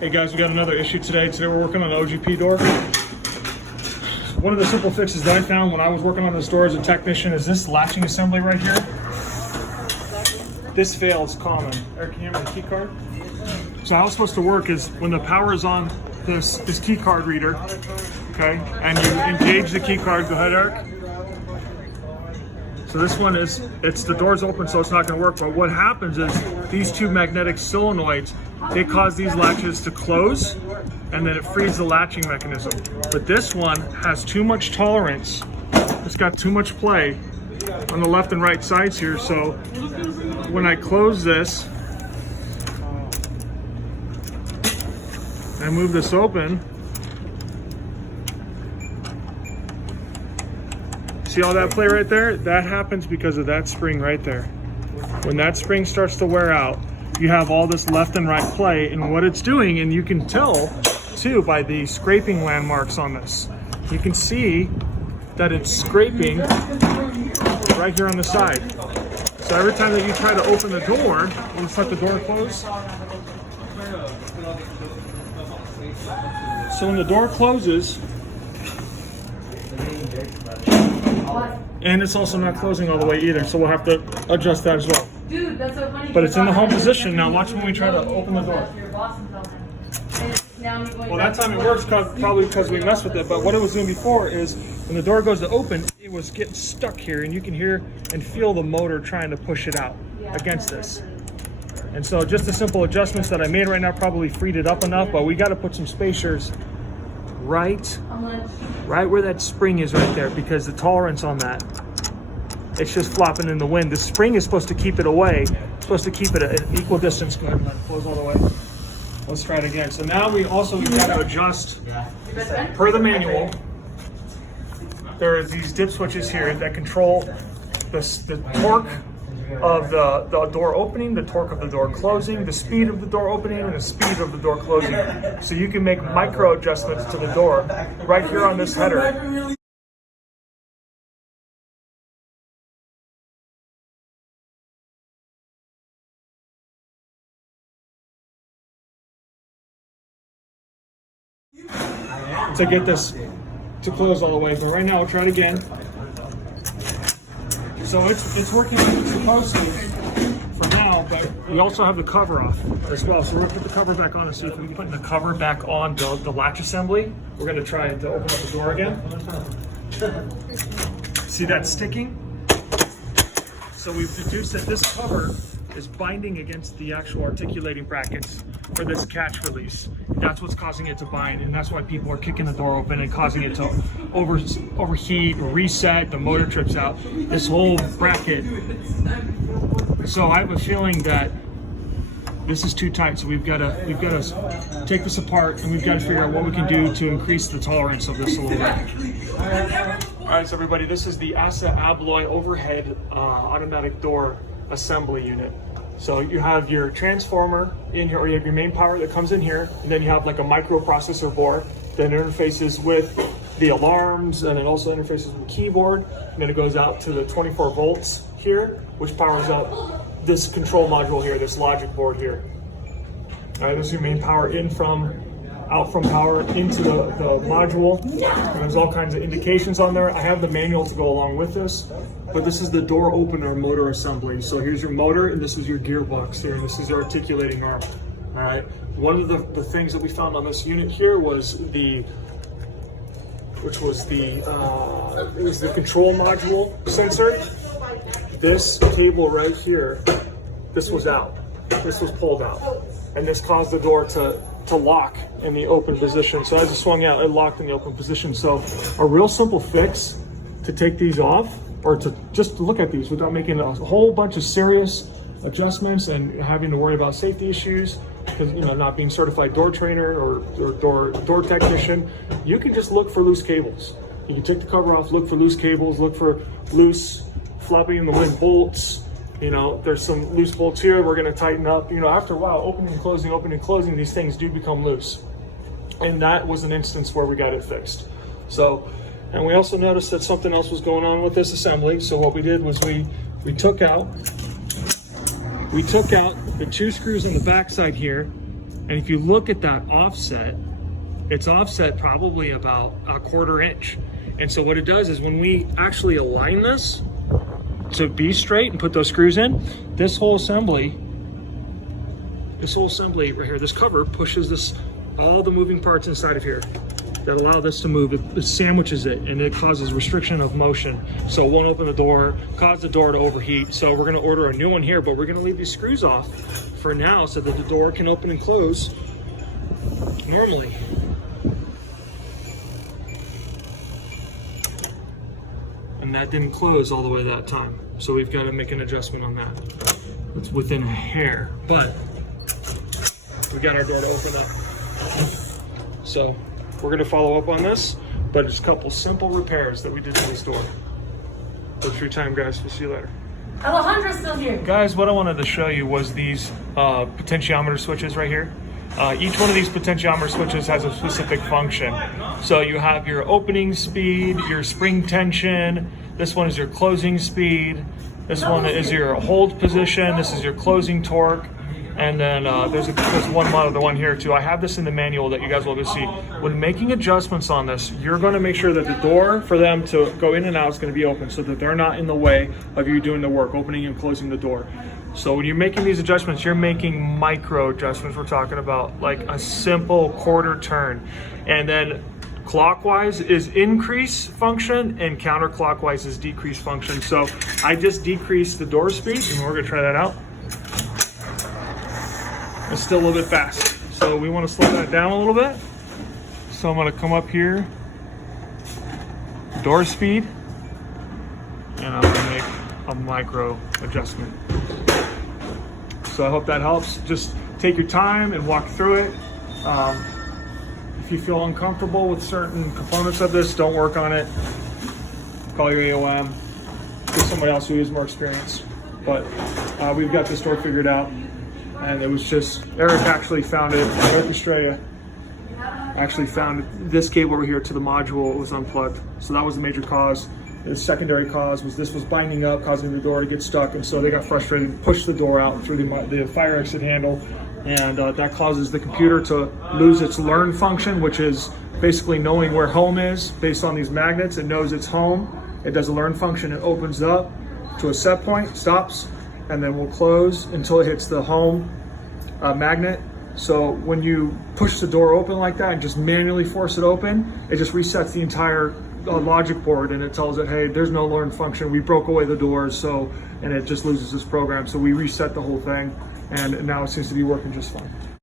Hey guys, we got another issue today. Today we're working on an OGP door. One of the simple fixes that I found when I was working on this door as a technician is this latching assembly right here. This fails common. Eric, can you hand me the key card? So how it's supposed to work is when the power is on this key card reader, okay, and you engage the key card. Go ahead, Eric. So this one is, the door's open, so it's not going to work. But what happens is these two magnetic solenoids, they cause these latches to close, and then it frees the latching mechanism. But this one has too much tolerance. It's got too much play on the left and right sides here. So when I close this, I move this open. See all that play right there? That happens because of that spring right there. When that spring starts to wear out, you have all this left and right play, and what it's doing, and you can tell too by the scraping landmarks on this. You can see that it's scraping right here on the side. So every time that you try to open the door, you just let the door close. So when the door closes, and it's also not closing all the way either, so we'll have to adjust that as well. Dude, that's so funny. But it's in the home position. Now watch when we try to open the door. Well, that time it works probably because we messed with it, but what it was doing before is when the door goes to open, it was getting stuck here, and you can hear and feel the motor trying to push it out against this. And so just the simple adjustments that I made right now probably freed it up enough, but we got to put some spacers right where that spring is right there, because the tolerance on that, it's just flopping in the wind. The spring is supposed to keep it away. It's supposed to keep it at an equal distance. Go ahead and let it close all the way. Let's try it again. So now we've got to adjust per the manual. There are these dip switches here that control the torque of the door opening, the torque of the door closing, the speed of the door opening, and the speed of the door closing. So you can make micro adjustments to the door right here on this header. To get this to close all the way, but right now we'll try it again. So it's working like it's supposed to for now, but we also have the cover off as well. So we're gonna put the cover back on and see if we can put the cover back on the latch assembly. We're gonna try to open up the door again. See that sticking? So we've deduced that this cover is binding against the actual articulating brackets for this catch release. That's what's causing it to bind, and that's why people are kicking the door open and causing it to overheat or reset. The motor trips out. This whole bracket. So I have a feeling that this is too tight. So we've got to take this apart, and we've got to figure out what we can do to increase the tolerance of this a little bit. All right, so everybody, this is the ASA Abloy overhead automatic door assembly unit. So you have your transformer in here, or you have your main power that comes in here, and then you have like a microprocessor board that interfaces with the alarms, and it also interfaces with the keyboard, and then it goes out to the 24 volts here, which powers up this control module here, this logic board here. All right, this is your main power out from power into the module, and there's all kinds of indications on there. I have the manual to go along with this, but this is the door opener motor assembly. So here's your motor, and this is your gearbox here, and this is your articulating arm. All right, one of the things that we found on this unit here was the control module sensor. This cable right here, this was out. This was pulled out, and this caused the door to lock in the open position. So as it swung out, it locked in the open position. So a real simple fix to take these off, or to just look at these without making a whole bunch of serious adjustments and having to worry about safety issues, because not being certified door trainer or door technician, you can just look for loose cables. You can take the cover off, look for loose cables, look for loose flopping in the wind bolts. There's some loose bolts here we're going to tighten up. After a while, opening and closing, these things do become loose. And that was an instance where we got it fixed. So, and we also noticed that something else was going on with this assembly. So what we did was we took out the two screws on the back side here And if you look at that offset, it's offset probably about a 1/4 inch. And so what it does is when we actually align this to be straight and put those screws in, this whole assembly right here, this cover pushes this, all the moving parts inside of here that allow this to move. It sandwiches it, and it causes restriction of motion. So it won't open the door, cause the door to overheat. So we're gonna order a new one here, but we're gonna leave these screws off for now so that the door can open and close normally. And that didn't close all the way that time. So we've got to make an adjustment on that. It's within a hair, but we got our door to open up. So we're gonna follow up on this, but it's a couple simple repairs that we did to this door. Thanks for your time, guys. We'll see you later. Alejandro's still here. Guys, what I wanted to show you was these potentiometer switches right here. Each one of these potentiometer switches has a specific function. So you have your opening speed, your spring tension, this one is your closing speed, this one is your hold position, this is your closing torque, and then there's one other one here too. I have this in the manual that you guys will be able to see. When making adjustments on this, you're going to make sure that the door for them to go in and out is going to be open so that they're not in the way of you doing the work, opening and closing the door. So when you're making these adjustments, you're making micro adjustments. We're talking about like a simple 1/4 turn. And then clockwise is increase function and counterclockwise is decrease function. So I just decreased the door speed, and we're gonna try that out. It's still a little bit fast. So we wanna slow that down a little bit. So I'm gonna come up here, door speed, and I'm gonna make a micro adjustment. So I hope that helps. Just take your time and walk through it. If you feel uncomfortable with certain components of this, don't work on it. Call your AOM, get somebody else who has more experience. But we've got this door figured out. And it was just, Eric actually found it, Eric Estrella actually found this cable over here to the module was unplugged. So that was the major cause. The secondary cause was this was binding up, causing the door to get stuck, and so they got frustrated and pushed the door out through the fire exit handle, and that causes the computer to lose its learn function, which is basically knowing where home is based on these magnets. It knows it's home. It does a learn function. It opens up to a set point, stops, and then will close until it hits the home magnet. So when you push the door open like that and just manually force it open, it just resets the entire logic board, and it tells it, hey, there's no learn function. We broke away the doors, so, and it just loses this program. So we reset the whole thing, and now it seems to be working just fine.